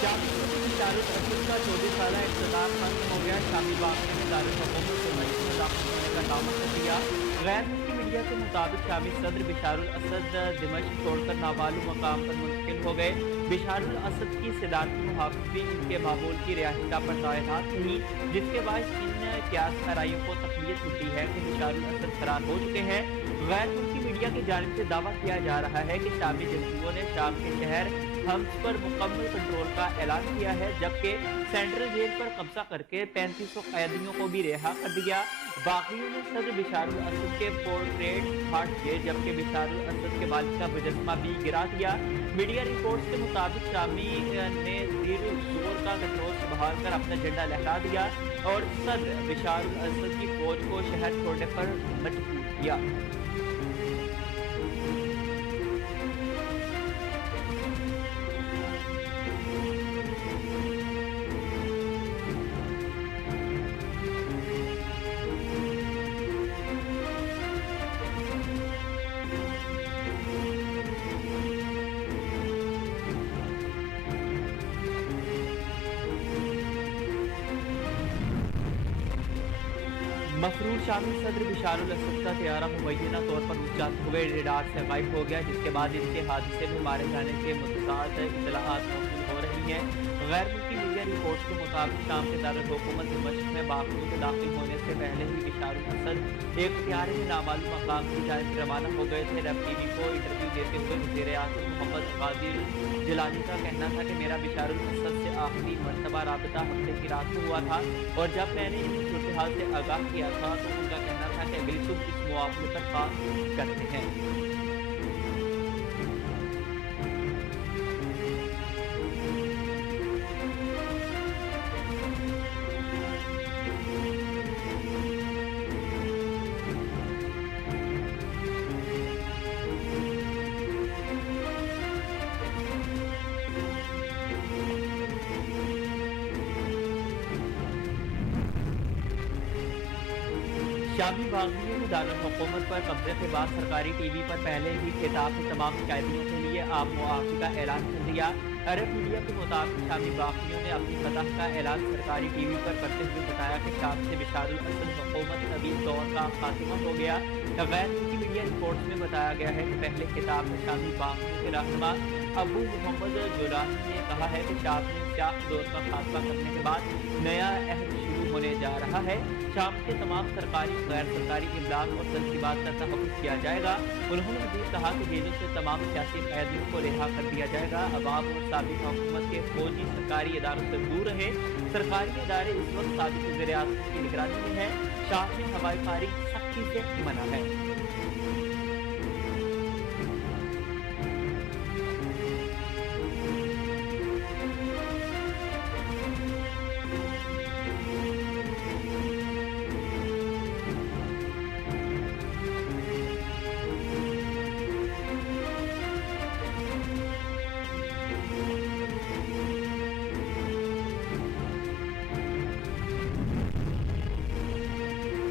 शामी असद का 24 साल इख्तितार खत्म हो गया। शामी बागियों ने दारुल-ए-हुकूमत दिमश्क में दाखिल होने का दावा कर दिया। गैर मुल्की मीडिया के मुताबिक शामी सदर बिशारुल असद दिमश्क छोड़कर नामालूम मकाम पर मुंतकिल हो गए। बिशारुल असद की सदारती मुहाफ़िज़ भी इनके मामूल की रिहाइशगाह पर तैनात नहीं, जिसके बाद इन क्यास खराइयों को तकलीफ मिलती है कि बिशारुल असद फरार हो चुके हैं। गैर मुल्की मीडिया की जानिब से दावा किया जा रहा है कि शामी जंगजुओं ने शाम के शहर हम्स पर मुकम्मल कंट्रोल का ऐलान किया है, जबकि सेंट्रल जेल पर कब्जा करके 3500 कैदियों को भी रिहा कर दिया। बागियों ने सदर बिशारुल असद के पोर्ट्रेट फाड़ दिए, जबकि बिशारुल असद के वालिद का मुजस्समा भी गिरा दिया। मीडिया रिपोर्ट्स के मुताबिक शामी ने ज़ीरो जोर का कंट्रोल संभाल कर अपना झंडा लहरा दिया और सदर बिशारुल असद की फौज को शहर छोड़ने पर मजबूर किया। मफरूर शामी सदर बिशारुल असद का तैयारा मुबैना तौर पर उस जाते हुए रेडार से गायब हो गया, जिसके बाद इनके हादसे में मारे जाने के मुतसाद इतलाआत मौसूल हो रही हैं। गैर मुल्की मीडिया रिपोर्ट्स के मुताबिक शाम के दारुल-ए-हुकूमत दिमश्क में बागियों के दाखिल होने से पहले ही बिशारुल असद एक तैयारे में नामालूम मकाम की जानिब रवाना हो गए थे। रब टीवी को इंटरव्यू देते हुए वज़ीर-ए-आज़म मोहम्मद गादिर जिलानी का कहना था कि मेरा बिशारुल असद से आखिरी मरतबा राबता हफ्ते की रात को हुआ था और जब मैंने इस सूरत हाल से आगाह किया था तो उनका कहना था कि अगली सुबह इस मुआवजे पर काम करते हैं। शामी बागियों ने दारुल-ए-हुकूमत पर कब्जे के बाद सरकारी टीवी पर पहले ही खिताब से तमाम कैदियों के लिए आम मुआफ़ी का ऐलान कर दिया। अरब मीडिया के मुताबिक शामी बागियों ने अपनी फतह का ऐलान सरकारी टीवी पर करते हुए बताया कि शाम से बिशारुल असद हुकूमत तवील दौर का खात्मा हो गया। गैर मुल्की मीडिया रिपोर्ट्स में बताया गया है कि पहले खिताब में शामी बागियों के रहनुमा अबू मोहम्मद जोलानी ने कहा है कि शाम में स्याह दौर का खात्मा करने के बाद नया अहद शुरू होने जा रहा है। शाम के तमाम सरकारी गैर सरकारी इमदाद और तनसीबात का तहफ़्फ़ुज़ किया जाएगा। उन्होंने मज़ीद कहा कि जेलों से तमाम सियासी कैदियों को रिहा कर दिया जाएगा। अवाम और साबिक़ हुकूमत के फौजी सरकारी इदारों से दूर रहे। सरकारी इदारे इस वक्त साबिक़ वज़ीर-ए-आज़म की निगरानी में है। शाम में हवाई फायरिंग सख्ती से मना है।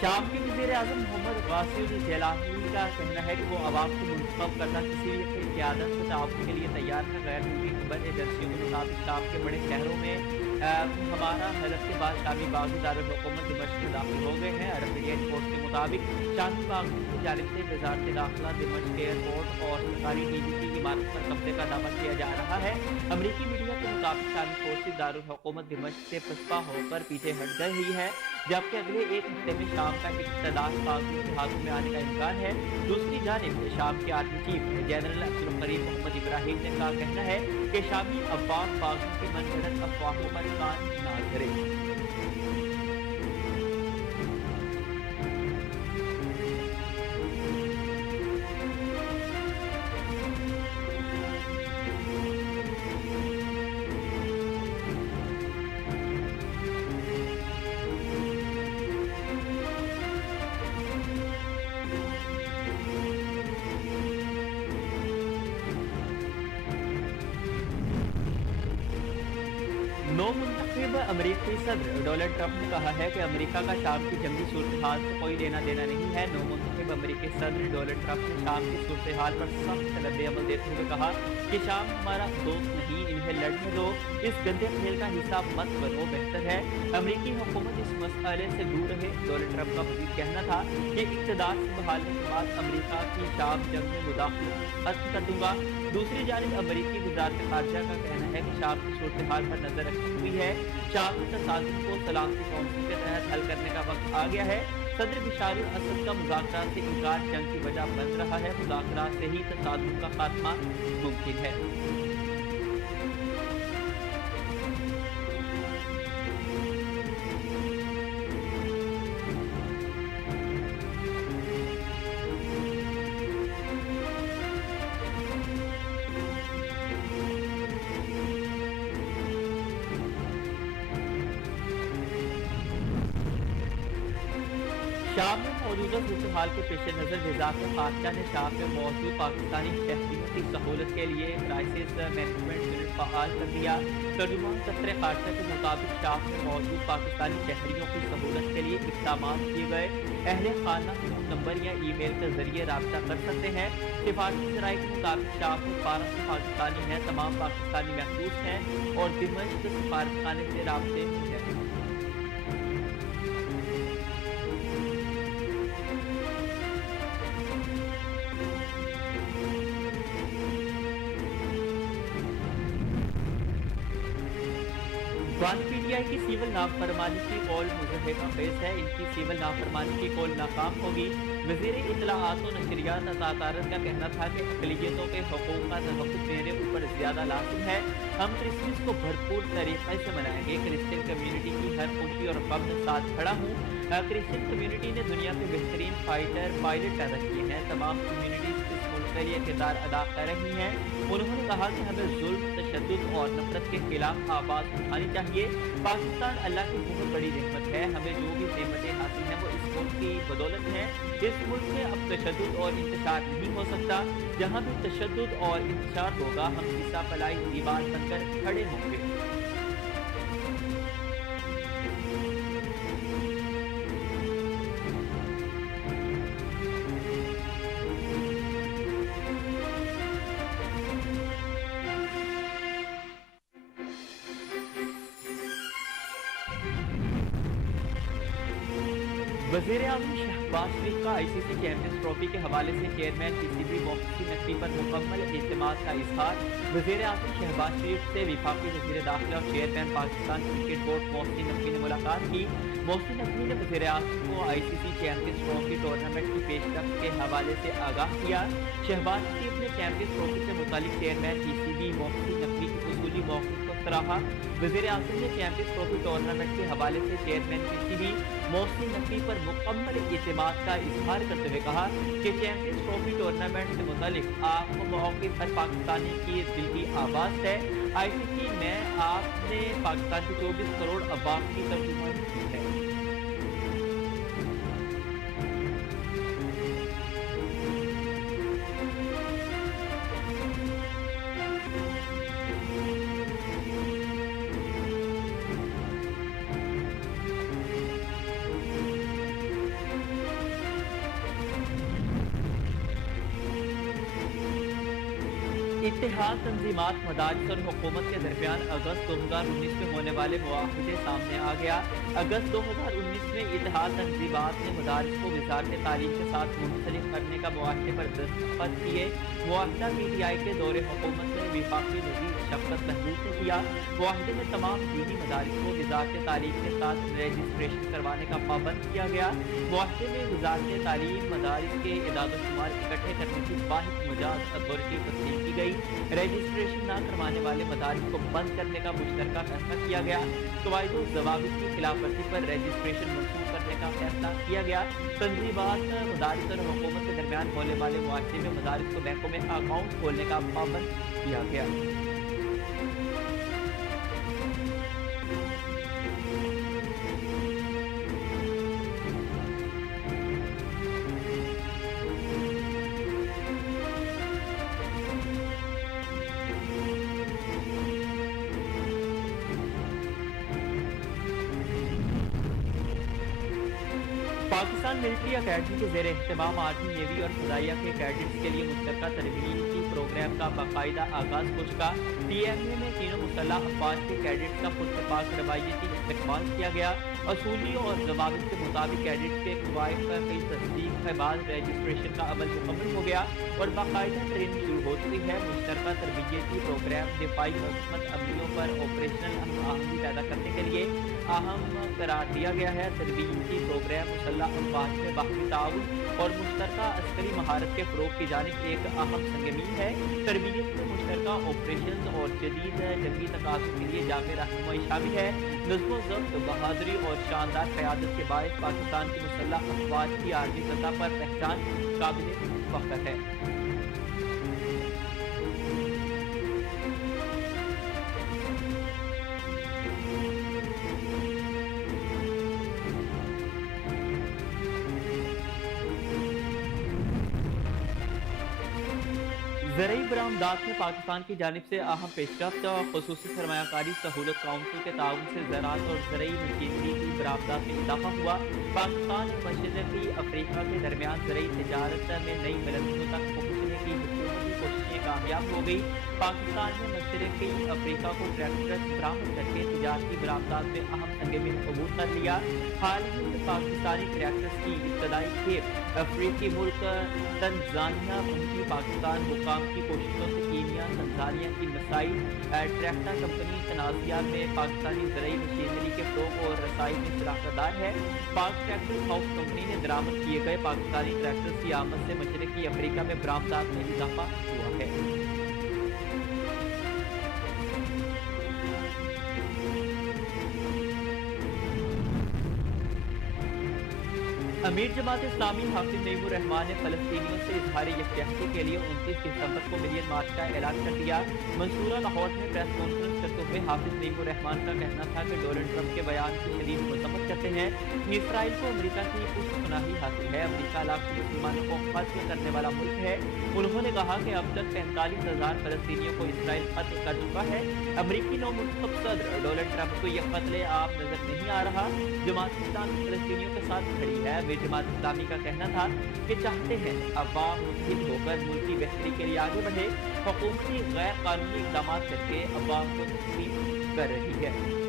शाम के वज़ीर-ए-आज़म मोहम्मद गासिर जिलानी का कहना है कि वो अवाम को मुंतखब करना किसी भी क़यादत से ताउन के लिए तैयार है। गैर मुल्की खबर एजेंसियों के मुताबिक शाम के बड़े शहरों में हमारा हलफ के बाद शामी बागी दारुल-ए-हुकूमत दिमश्क में दाखिल हो गए हैं। अरब मीडिया रिपोर्ट्स के मुताबिक शामी बागी की जानिब से वज़ारत दाखिला दिमश्क एयरपोर्ट और सरकारी टीवी की इमारत पर कब्जे का दावा किया जा रहा है। अमरीकी मीडिया के मुताबिक शामी फोर्सेज दारुल-ए-हुकूमत दिमश्क से पसपा होकर पीछे हट गई है, जबकि अगले एक हफ्ते में शाम का इक़्तिदार बागियों के हाथों में आने का इम्कान है। दूसरी जानिब शाम के army chief general Abdul Karim Mohammad Ibrahim ने का कहना है कि शामी अफवाह बागियों की मनगढ़ंत अफवाहों पर कान ना धरे। नौमुंतखब अमरीकी सदर डोनाल्ड ट्रंप ने कहा है कि अमेरिका का शाम की जंगी सूरत हाल से कोई लेना देना नहीं है। नौमुंतखब अमरीकी सदर डोनाल्ड ट्रंप ने शाम की सूरत हाल पर सख्त रद्द-ए-अमल देते हुए कहा कि शाम हमारा दोस्त नहीं, इन्हें है लड़ने दो, इस गंदे खेल का हिस्सा मत बनो, बेहतर है अमेरिकी हुकूमत इस मसले से दूर रहे। डोनाल्ड ट्रंप का मजीद कहना था कि इक़्तिदार संभालने के बाद अमेरिका की शाम जंग में मुदाखलत खत्म कर दूंगा। दूसरी जानिब अमेरिकी वज़ारत ख़ारजा का कहना है कि शाम की सूरत हाल पर नजर रखी हुई है, शाम के तसादुम को सलामती काउंसिल के तहत हल करने का वक्त आ गया है। सदर बशार अल असद का मुज़ाकरात से इनकार जंग की वजह बन रहा है, मुज़ाकरात से ही तसादुम का खात्मा मुमकिन है। शाम में मौजूदा सूरत हाल के पेश नज़र वज़ारत ख़ारजा ने शाम में मौजूद पाकिस्तानी शहरियों की सहूलत के लिए क्राइसिस मैनेजमेंट यूनिट फ़आल कर दिया। तर्जुमान सत्र ख़ारजा के मुताबिक शाम में मौजूद पाकिस्तानी शहरियों की सहूलत के लिए इक़दाम किए गए। अहले खाना फ़ोन नंबर या ईमेल के ज़रिए रब्ता कर सकते हैं। सिफारती ज़राए के मुताबिक शाम में 1200 पाकिस्तानी हैं, तमाम पाकिस्तानी महफूज हैं और दिमश्क सफारतखाने से राब्ते में हैं। वन पीटीआई की सिविल नाफरमानी की कॉल मुजहका फेस है, इनकी सिविल नाफरमानी की कॉल नाकाम होगी। वज़ीर इत्तलाआत और नशरियात अतातारत का कहना था कि अक़लियतों के हुकूक़ का तहफ़्फ़ुज़ मेरे ऊपर ज़्यादा लाज़िम है। हम क्रिसमस को भरपूर तरीक़े से मनाएंगे। क्रिश्चियन कम्यूनिटी की हर खुशी और गम में साथ खड़ा हूँ। क्रिश्चियन कम्यूनिटी ने दुनिया के बेहतरीन फाइटर पायलट पैदा किए हैं। तमाम कम्यूनिटीज़ इस मुल्क के लिए किरदार अदा कर रही हैं। उन्होंने कहा कि हमें जुल्म, तशद्दुद और नफरत के खिलाफ आवाज़ उठानी चाहिए। पाकिस्तान अल्लाह की बहुत बड़ी नेमत है। हमें जो भी नेमतें हासिल हैं वो इस मुल्क की बदौलत हैं। इस मुल्क में अब तशद्दुद और इंतशार नहीं हो सकता। जहाँ भी तशद्दुद और इंतशार होगा, हम किस्सा फलाई दीवार बनकर खड़े होंगे। वज़ीर आज़म शहबाज शरीफ का ICC चैंपियंस ट्रॉफी के हवाले से चेयरमैन PCB मोहसिन नकवी पर मुकम्मल एतमाद का इजहार। वज़ीर आज़म शहबाज शरीफ से वफाकी वज़ीर दाखिला और chairman Pakistan cricket board Mohsin Naqvi ने मुलाकात की। मोहसिन नकवी ने वज़ीर आज़म को ICC चैंपियंस ट्रॉफी टूर्नामेंट की पेशरफ्त के हवाले से आगाह किया। शहबाज शरीफ ने चैंपियंस ट्रॉफी से मुतालिक चेयरमैन PCB मोहसिन नकवी की उसूली मौक़िफ़ को सराहा। वज़ीर आज़म ने चैंपियंस ट्रॉफी टूर्नामेंट के हवाले से चेयरमैन PCB मोहसिन नकवी पर मुकम्मल एतमाद का इजहार करते हुए कहा कि चैंपियंस ट्रॉफी टूर्नामेंट से मुतालिक आपको मौके पर पाकिस्तानी की दिल की आवाज़ है। ICC में आपने पाकिस्तान के 24 करोड़ अवाम की तर्जुमानी की है। इत्तेहाद तंजीमात, मदारिस और हुकूमत के दरमियान अगस्त 2019 में होने वाले मुआहदे सामने आ गया। अगस्त 2019 में इत्तेहाद तंजीमात ने मदारिस को वज़ारत तालीम के साथ मुंसलिक करने का मुआहदे पर दस्तखत किए। मुआहदा PTI के दौरे हुकूमत में वफाकी वज़ीर शफ़क़त महमूद ने किया। मुआहदे में तमाम दीनी मदारिस को वज़ारत तालीम के साथ रजिस्ट्रेशन करवाने का पाबंद किया गया। मुआहदे में वज़ारत तालीम मदारिस के इदाद-ओ-शुमार इकट्ठे करने की वाहिद मुजाज अथॉरिटी तस्लीम की गई। रजिस्ट्रेशन न करवाने वाले मदारिस को बंद करने का मुश्तरका फैसला किया गया। कवायद और ज़वाबित की खिलाफवर्जी पर रजिस्ट्रेशन मंसूख करने का फैसला किया गया। तंजीमात, मदारिस और हुकूमत के दरमियान होने वाले मुआहदे में मदारिस को बैंकों में अकाउंट खोलने का पाबंद किया गया। पाकिस्तान मिलिट्री अकेडमी के ज़ेर एहतमाम आर्मी, नेवी और फ़ज़ाइया के कैडेट्स के लिए मुश्तरका तरबीती प्रोग्राम का बाकायदा आगाज़ हो चुका। PMA में तीनों मुसल्लह अफवाज के कैडेट्स का पुरतपाक रवायती इस्तेमाल किया गया। असूली और ज़वाबित के मुताबिक कैडेट्स के कवायद पर कई तस्दीक के बाद रजिस्ट्रेशन का अमल मुकम्मल हो गया और बाकायदा ट्रेनिंग शुरू हो चुकी है। मुश्तरका तरबियती प्रोग्राम दिफाई मजमत अमलियों पर ऑपरेशनल आहंगी पैदा करने के लिए अहम करार दिया गया है। तरबियती प्रोग्राम मुसल्लह अफवाज में बाहमी ताउन और मुश्तरका अस्करी महारत के फ़रोग़ की जानिब एक अहम संगमीन है। तरबियत में मुश्तरका ऑपरेशन और जदीद जंगी तकाज़ुब के लिए जामे रहनुमाई शामिल है। नज़्म ज़ब्त, बहादुरी और शानदार क़यादत के बायस पाकिस्तान की मुसल्लह अफवाज की आर्मी सतह पर पहचान काबिल फ़ख्र है। ज़रई बरामदात में पाकिस्तान की जानिब से अहम पेशरफ्त और ख़ुसूसी सरमायाकारी सहूलत काउंसिल के ताउन से ज़राअत और ज़रई मशीनरी की बरामदात में इजाफा हुआ। पाकिस्तान और मशरक़ी अफ्रीका के दरमियान ज़रई तिजारत में नई बुलंदियों तक पहुँचने की हुकूमती कोशिशें कामयाब हो गई। पाकिस्तान ने मशरक़ी अफ्रीका को ट्रैक्टर्स बरामद करके तिजारती बरामदात में अहम संगमीन कबूल कर लिया। हाल ही में पाकिस्तानी ट्रैक्टर्स की इब्तदाई खेप अफ्रीकी मुल्क तंजानिया पहुंची। पाकिस्तान हुकाम की कोशिशों से कीनिया, तंजानिया की मसाई ट्रैक्टर कंपनी तनाज़िया में पाकिस्तानी ज़रई मशीनरी के फ़रोग़ और रसाई में शराकतदार है। पाक ट्रैक्टर हाउस कंपनी ने दरामद किए गए पाकिस्तानी ट्रैक्टर्स की आमद से मशरक़ी अफ्रीका में बरामदात में इजाफा हुआ है। अमीर जमात इस्लामी हाफिज नईमुर रहमान ने फ़लस्तीनियों से इजहार यकजहती के लिए 29 दिसंबर को मिलियन मार्च का ऐलान कर दिया। मंसूरा लाहौर में प्रेस कॉन्फ्रेंस करते हुए हाफिज नईमुर रहमान का कहना था कि डोनाल्ड ट्रंप के बयान की शदीद मजम्मत करते हैं। इसराइल को अमेरिका की पुष्टपनाही हासिल है। अमेरिका लाखों मुसलमानों को कत्ल करने वाला मुल्क है। उन्होंने कहा कि अब तक 45,000 फ़लस्तीनियों को इसराइल कत्ल कर चुका है। अमरीकी नौ मुंतखब सदर डोनाल्ड ट्रंप को यह कत्ल आम नजर नहीं आ रहा। जमात इस्लामी फ़लस्तीनियों के साथ खड़ी है। जमात इस्लामी का कहना था कि चाहते हैं अवाम मुत्तहिद होकर मुल्क की बेहतरी के लिए आगे बढ़े। हुकूमती गैर कानूनी इक़दाम करके अवाम को तकसीम कर रही है।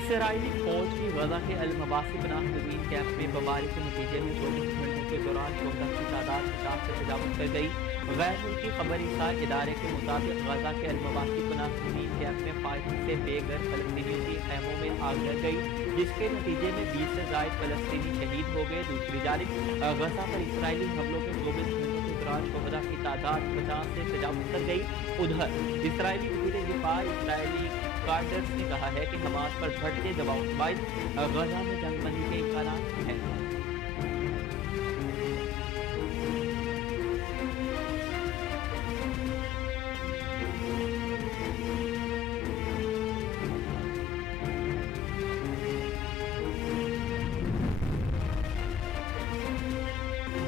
इसराइली फौज की गजा के अल मवासी पनाह गज़ीन कैंप में बमबारी के नतीजे में 24 घंटों के दौरान शोहदा की तादाद 50 से तजावुज़ कर गई। गैर मुल्की खबरसार इदारे के मुताबिक गजा के अल मवासी पनाह गज़ीन कैंप में 5 से बेघर फ़लस्तीनियों की खैमों में आग लग गई, जिसके नतीजे में 20 से ज़ायद फ़लस्तीनी शहीद हो गए। दूसरी जानिब गजा पर इसराइली हमलों में 24 घंटों के दौरान शोहदा की तादाद 50 से तजावुज़ कर गई। उधर इसराइली वज़ीर दिफा इसराइली कार्डर्स ने कहा है कि हमास पर बढ़ते दबाव के बाद गजा में जंगबंदी के इम्कानात हैं।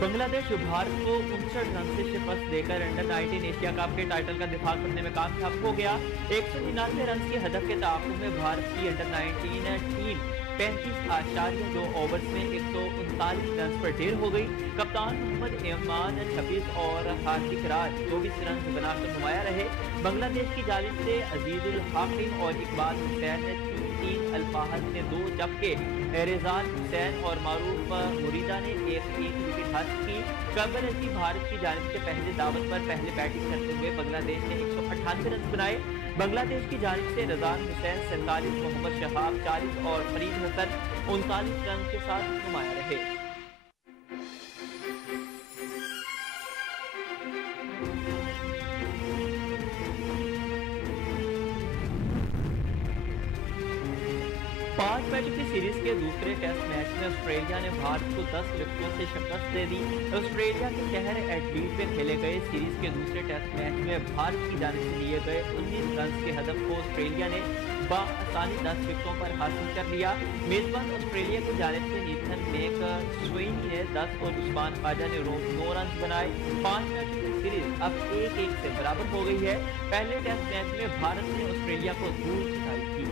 बांग्लादेश भारत को 59 रन से शिकस्त देकर अंडर 19 एशिया कप के टाइटल का दिफा करने में कामयाब हो गया। 199 रन के हदफ के ताक़ुब में भारत की अंडर 19 टीम 35.2 ओवर्स में 139 रन पर ढेर हो गई। कप्तान मोहम्मद इमान 26 और हार्दिक राज 24 रन बनाकर नुमाया रहे। बांग्लादेश की जानिब से अजीजुल हाकिम और इकबाल हुसैन ने 3-3, अल्फाहद ने 2 जबकि रेजान हुसैन और मारूफ मुरीदा ने एक विकेट हासिल की। कमर अजीम भारत की जानिब से पहले दावत पर पहले बैटिंग करते हुए बांग्लादेश ने 198 रन बनाए। बांग्लादेश की जानिब से रजान हुसैन 47, मोहम्मद शहाब 40 और फरीद हसन 39 रन के साथ नुमाया रहे। पांच मैचों की सीरीज के दूसरे टेस्ट मैच में ऑस्ट्रेलिया ने भारत को 10 विकेटों से शिकस्त दे दी। ऑस्ट्रेलिया के शहर एडलीड में खेले गए सीरीज के दूसरे टेस्ट मैच में भारत की जानिब से लिए गए 19 रन के हदफ को ऑस्ट्रेलिया ने बआसानी 10 विकेटों पर हासिल कर लिया। मेजबान ऑस्ट्रेलिया की जानिब से नीथन मैकस्वेनी ने 10 और उस्मान ख्वाजा ने 9 रन बनाए। 5 मैचों की सीरीज अब 1-1 से बराबर हो गई है। पहले टेस्ट मैच में भारत ने ऑस्ट्रेलिया को धूल चटाई थी।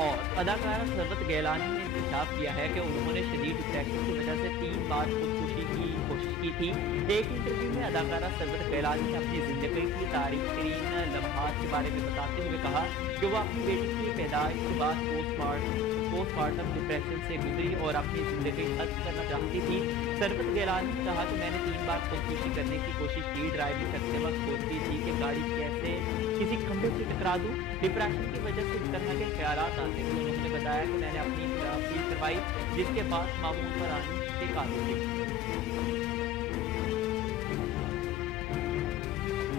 और अदाकारा सरवत गैलानी ने इंकशाफ किया है कि उन्होंने शदीद डिप्रेशन की वजह से 3 बार खुदकुशी की कोशिश की थी। एक इंटरव्यू में अदाकारा सरवत गैलानी ने अपनी जिंदगी की तारीख तरीन लम्हात के बारे में बताते हुए कहा कि वो अपनी बेटी की पैदाइश के बाद पोस्टमार्टम डिप्रेशन से गुजरी और अपनी जिंदगी खत्म करना चाहती थी। सरवत गैलानी ने कहा कि मैंने 3 बार खुदकुशी करने की कोशिश की। ड्राइविंग करते वक्त सोचती थी कि गाड़ी कैसे किसी खंभे से टकरा दूं। डिप्रेशन की वजह से इस तरह के ख्यालात आते थे। उन्होंने बताया कि मैंने अपनी थेरेपी करवाई, जिसके बाद मामूल पर आने के काबिल थी।